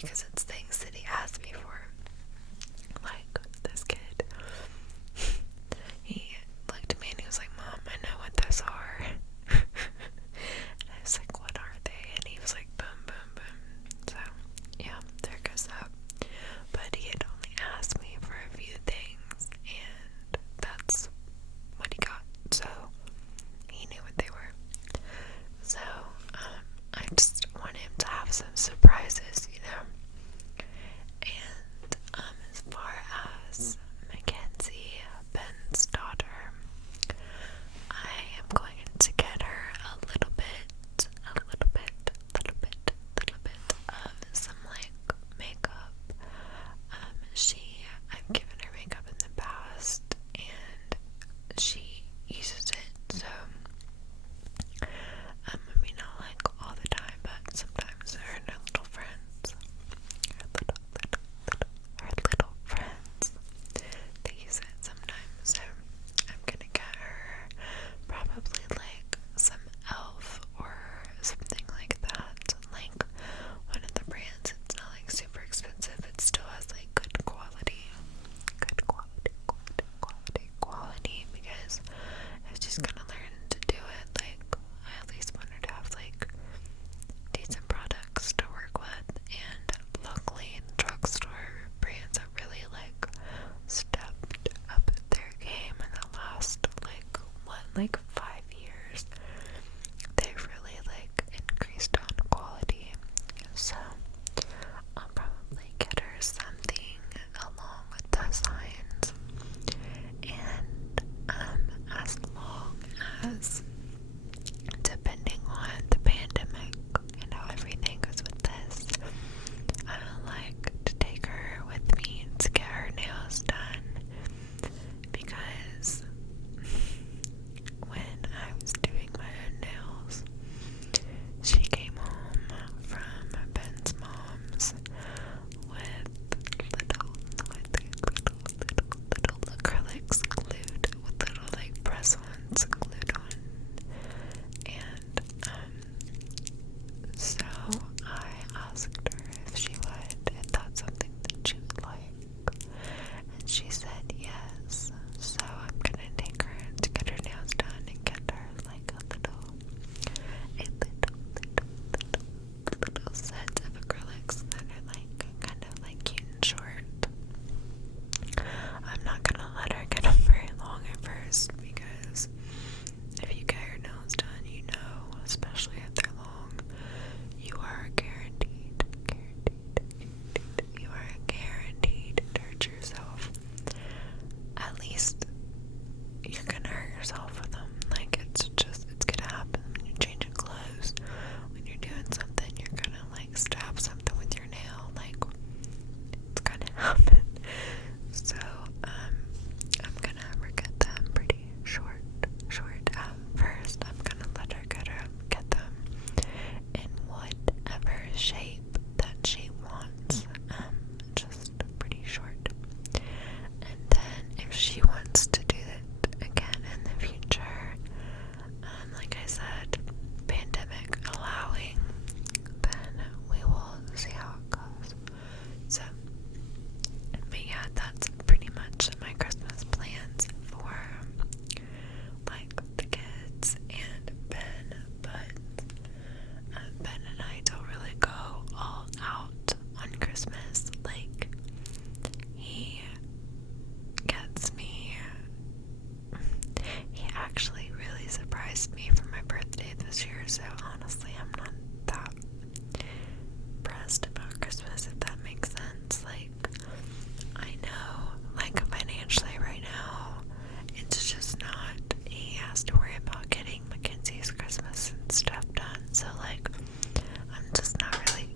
because it's things that he asked me for. Like, this kid, he looked at me and he was like, Mom, I know what those are. And I was like, what are they? And he was like, boom, boom, boom. So, yeah, there goes that. But he had only asked me for a few things, and that's what he got. So, he knew what they were. So, I just want him to have some surprises, you know? And, as far as Mackenzie, Ben's daughter, I am going to get her a little bit of some, like, makeup. I've given her makeup in the past, and she uses it, so, I mean, not like all the time, but sometimes her and her little friends, her little friends, they use it sometimes, so I'm gonna get her probably like some e.l.f. or something like that, like one of the brands. It's not like super expensive, it still has like good quality, because if she's gonna learn to do it, like, I at least want her to have like decent products to work with. And luckily, drugstore brands have really like stepped up their game in the last like 5 years. They've really like increased on quality, so I'll probably get her something along with those lines. And as long as, depending on the pandemic and how everything goes with this, I like to take her with me to get her nails done, because when I was doing my own nails, she came home from Ben's mom's with little acrylics glued, with little like press ones glued on. And so I asked her if she would, if that's something that she would like, and she said yes. So I'm gonna take her to get her nails done and get her like a little set of acrylics that are like kind of like cute and short. I'm not gonna let her get them very long at first, because if you get your nails done, you know, especially if they're long, you are guaranteed to hurt yourself. At least you're gonna hurt yourself with them. Like, it's gonna happen when you're changing clothes, when you're doing something, you're gonna like stab something with your nail. Like, it's gonna happen. So, I'm gonna have her get them pretty short. First, I'm gonna let her get them in whatever shape that she wants. Just pretty short. And then if she wants to do it again in the future, like I said, pandemic allowing, then we will see how it goes. So, but yeah, that's pretty much my Christmas plans for like the kids and Ben. But Ben and I don't really go all out on Christmas. Like, he actually really surprised me for my birthday this year, so honestly I'm not that pressed about Christmas, if that makes sense. Like, I know, like, financially right now, it's just not, he has to worry about getting Mackenzie's Christmas and stuff done, so like, I'm just not really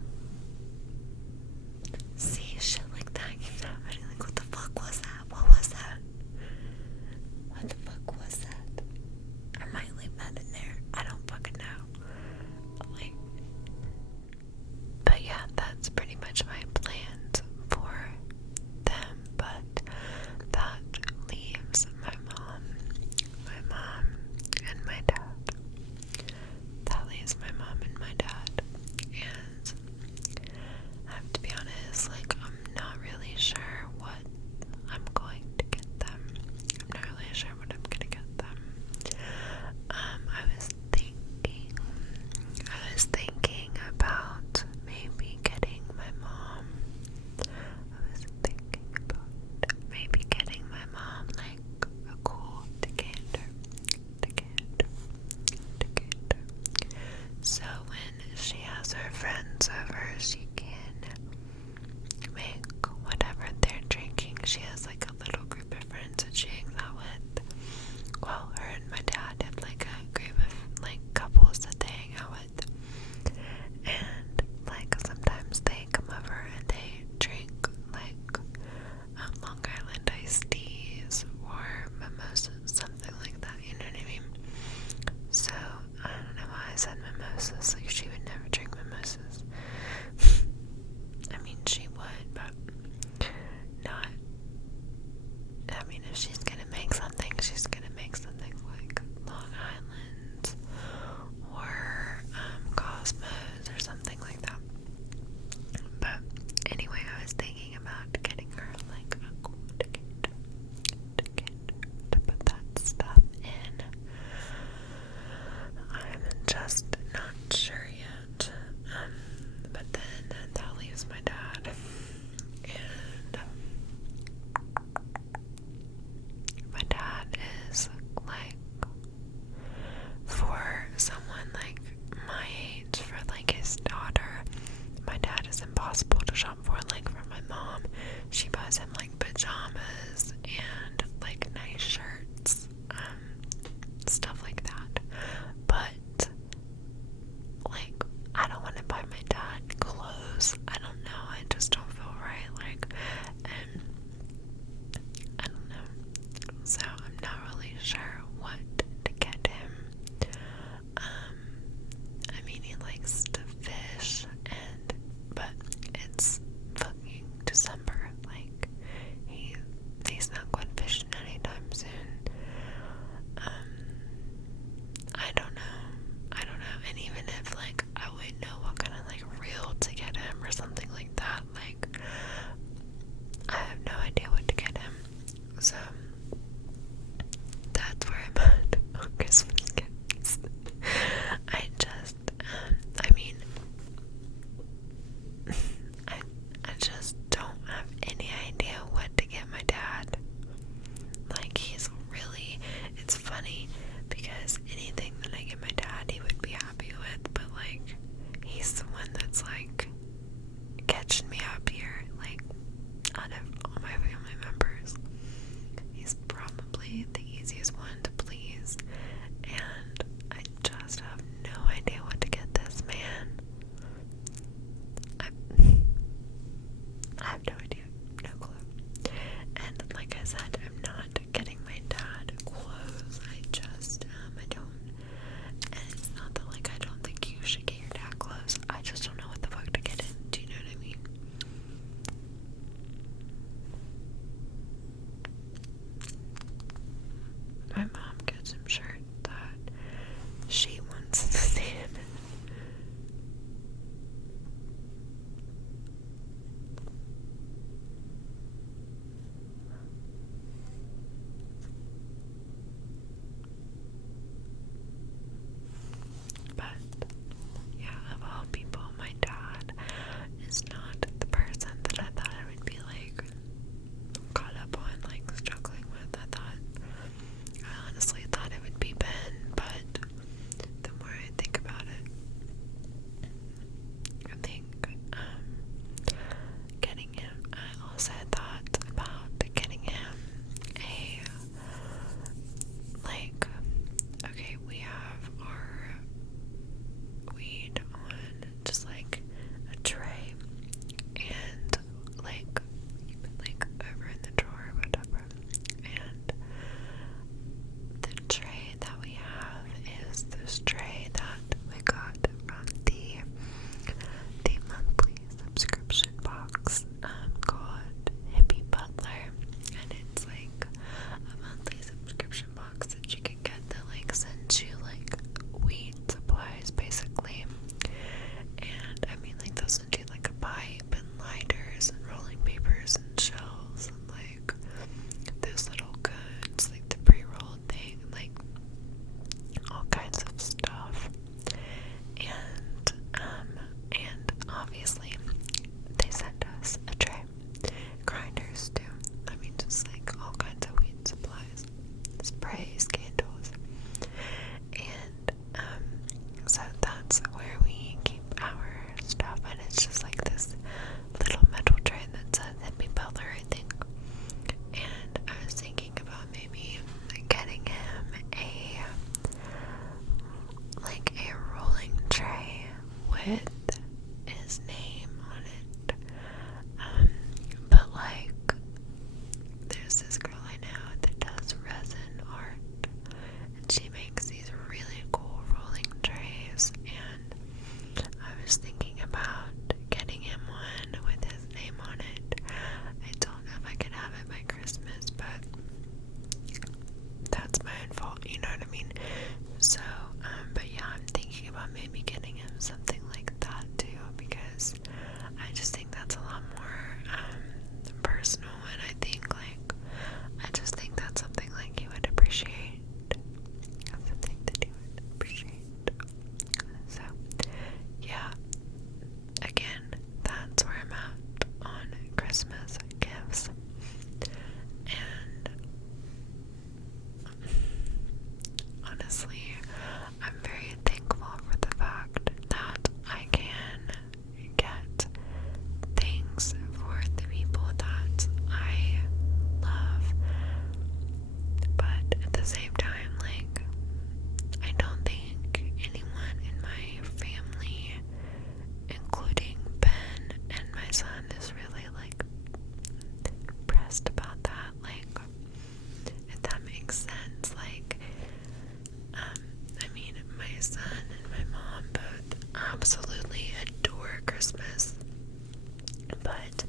but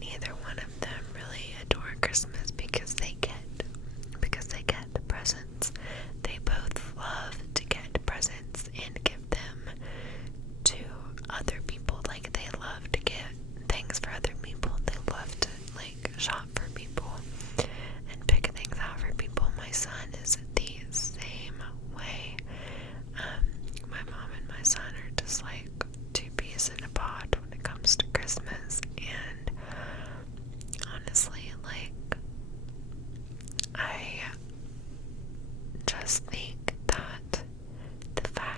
neither one of them really adore Christmas because they get presents. They both love to get presents and give them to other people. Like, they love to get things for other people. They love to, like, shop for people and pick things out for people. My son is the same way. My mom and my son are just like two peas in a pod when it comes to Christmas, and honestly, like, I just think that the fact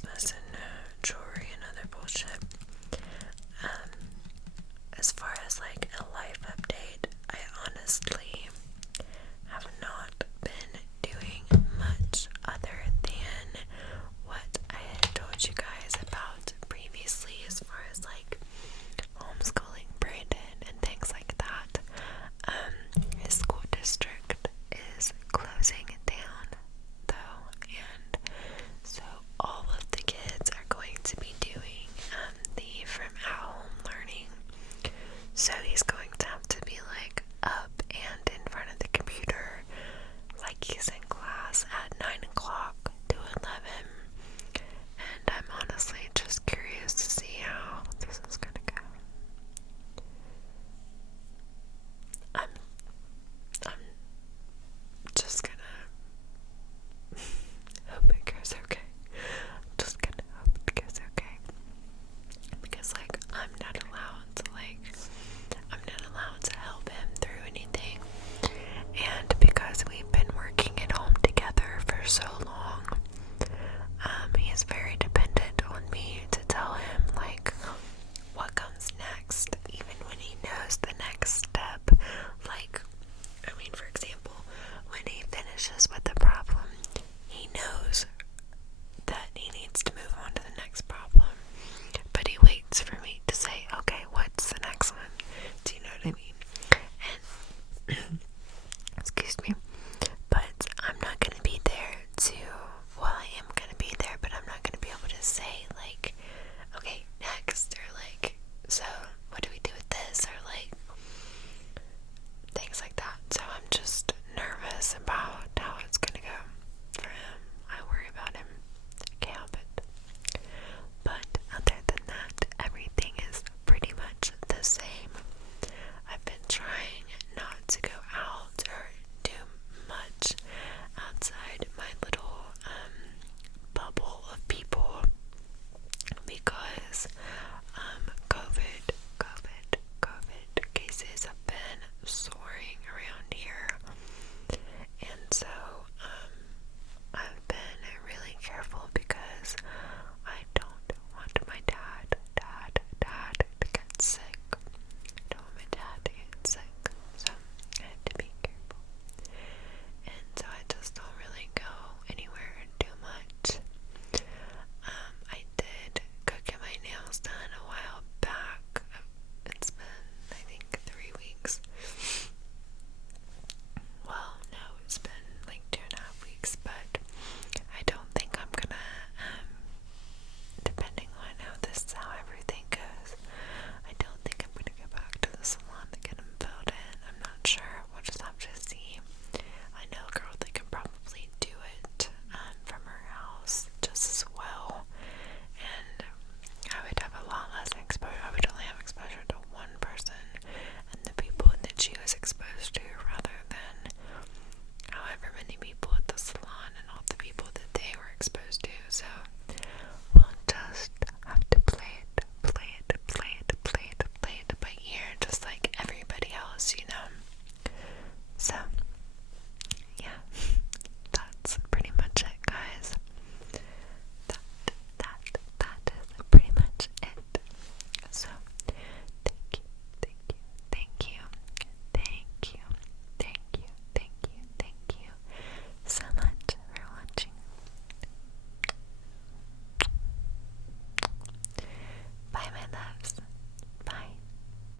Christmas